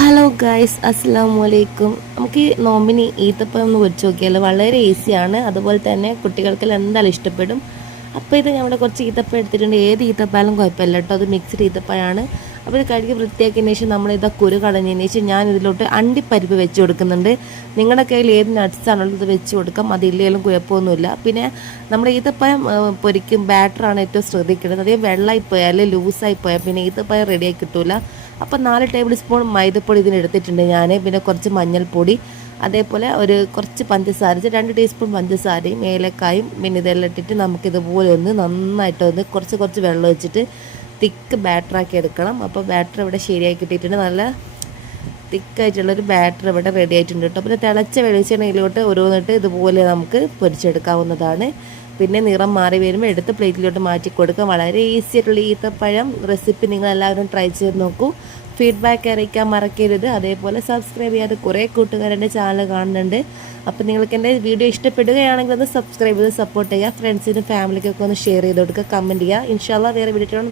Hello guys, അസ്സലാമു അലൈക്കും. നമുക്ക് ഈ നോമ്പിന് ഈത്തപ്പഴം ഒന്ന് പൊരിച്ച് നോക്കിയാൽ വളരെ ഈസിയാണ്. അതുപോലെ തന്നെ കുട്ടികൾക്കെല്ലാം എന്തായാലും ഇഷ്ടപ്പെടും. അപ്പോൾ ഇത് നമ്മുടെ കുറച്ച് ഈത്തപ്പഴം എടുത്തിട്ടുണ്ട്. ഏത് ഈത്തപ്പഴം കുഴപ്പമില്ല കേട്ടോ, അത് മിക്സ്ഡ് ഈത്തപ്പഴമാണ്. അപ്പോൾ ഇത് കഴുകി വൃത്തിയാക്കിയതിന് ശേഷം നമ്മളിത് കുരു കളഞ്ഞതിന് ശേഷം ഞാൻ ഇതിലോട്ട് അണ്ടിപ്പരിപ്പ് വെച്ച് കൊടുക്കുന്നുണ്ട്. നിങ്ങളുടെ കയ്യിൽ ഏത് നട്ട്സാണുള്ളത് ഇത് വെച്ച് കൊടുക്കാം, അതില്ലെങ്കിലും കുഴപ്പമൊന്നുമില്ല. പിന്നെ നമ്മുടെ ഈത്തപ്പഴം പൊരിക്കും ബാറ്ററാണ് ഏറ്റവും ശ്രദ്ധിക്കേണ്ടത്. അതേ വെള്ളമായി പോയാൽ ലൂസായി പോയാൽ പിന്നെ ഈത്തപ്പഴം റെഡിയായി കിട്ടില്ല. അപ്പോൾ 4 ടേബിൾ സ്പൂൺ മൈദപ്പൊടി ഇതിനെടുത്തിട്ടുണ്ട് ഞാൻ. പിന്നെ കുറച്ച് മഞ്ഞൾപ്പൊടി, അതേപോലെ കുറച്ച് പഞ്ചസാര, 2 ടീസ്പൂൺ പഞ്ചസാരയും ഏലക്കായും പിന്നെ ഇതെല്ലാം ഇട്ടിട്ട് നമുക്കിതുപോലെ നന്നായിട്ടൊന്ന് കുറച്ച് വെള്ളം വെച്ചിട്ട് തിക്ക് ബാറ്ററാക്കി എടുക്കണം. അപ്പോൾ ബാറ്റർ ഇവിടെ ശരിയായി കിട്ടിയിട്ടുണ്ട്. നല്ല തിക്കായിട്ടുള്ളൊരു ബാറ്റർ ഇവിടെ റെഡി ആയിട്ടുണ്ട് കേട്ടോ. പിന്നെ തിളച്ച വെളിച്ചെണ്ണയിലോട്ട് ഓരോന്നിട്ട് ഇതുപോലെ നമുക്ക് പൊരിച്ചെടുക്കാവുന്നതാണ്. പിന്നെ നിറം മാറി വരുമ്പോൾ എടുത്ത് പ്ലേറ്റിലോട്ട് മാറ്റി കൊടുക്കുക. വളരെ ഈസി ആയിട്ടുള്ള ഈത്തപ്പഴം റെസിപ്പി നിങ്ങൾ എല്ലാവരും ട്രൈ ചെയ്ത് നോക്കൂ. ഫീഡ്ബാക്ക് അറിയിക്കാൻ മറക്കരുത്. അതേപോലെ സബ്സ്ക്രൈബ് ചെയ്യാതെ കുറേ കൂട്ടുകാർ എൻ്റെ ചാനൽ കാണുന്നുണ്ട്. അപ്പോൾ നിങ്ങൾക്ക് എൻ്റെ വീഡിയോ ഇഷ്ടപ്പെടുകയാണെങ്കിൽ ഒന്ന് സബ്സ്ക്രൈബ് ചെയ്ത് സപ്പോർട്ട് ചെയ്യുക. ഫ്രണ്ട്സിനും ഫാമിലിക്കൊക്കെ ഒന്ന് ഷെയർ ചെയ്ത് കൊടുക്കുക, കമൻറ്റ് ചെയ്യുക. ഇൻഷാല്ലാ വേറെ വീഡിയോ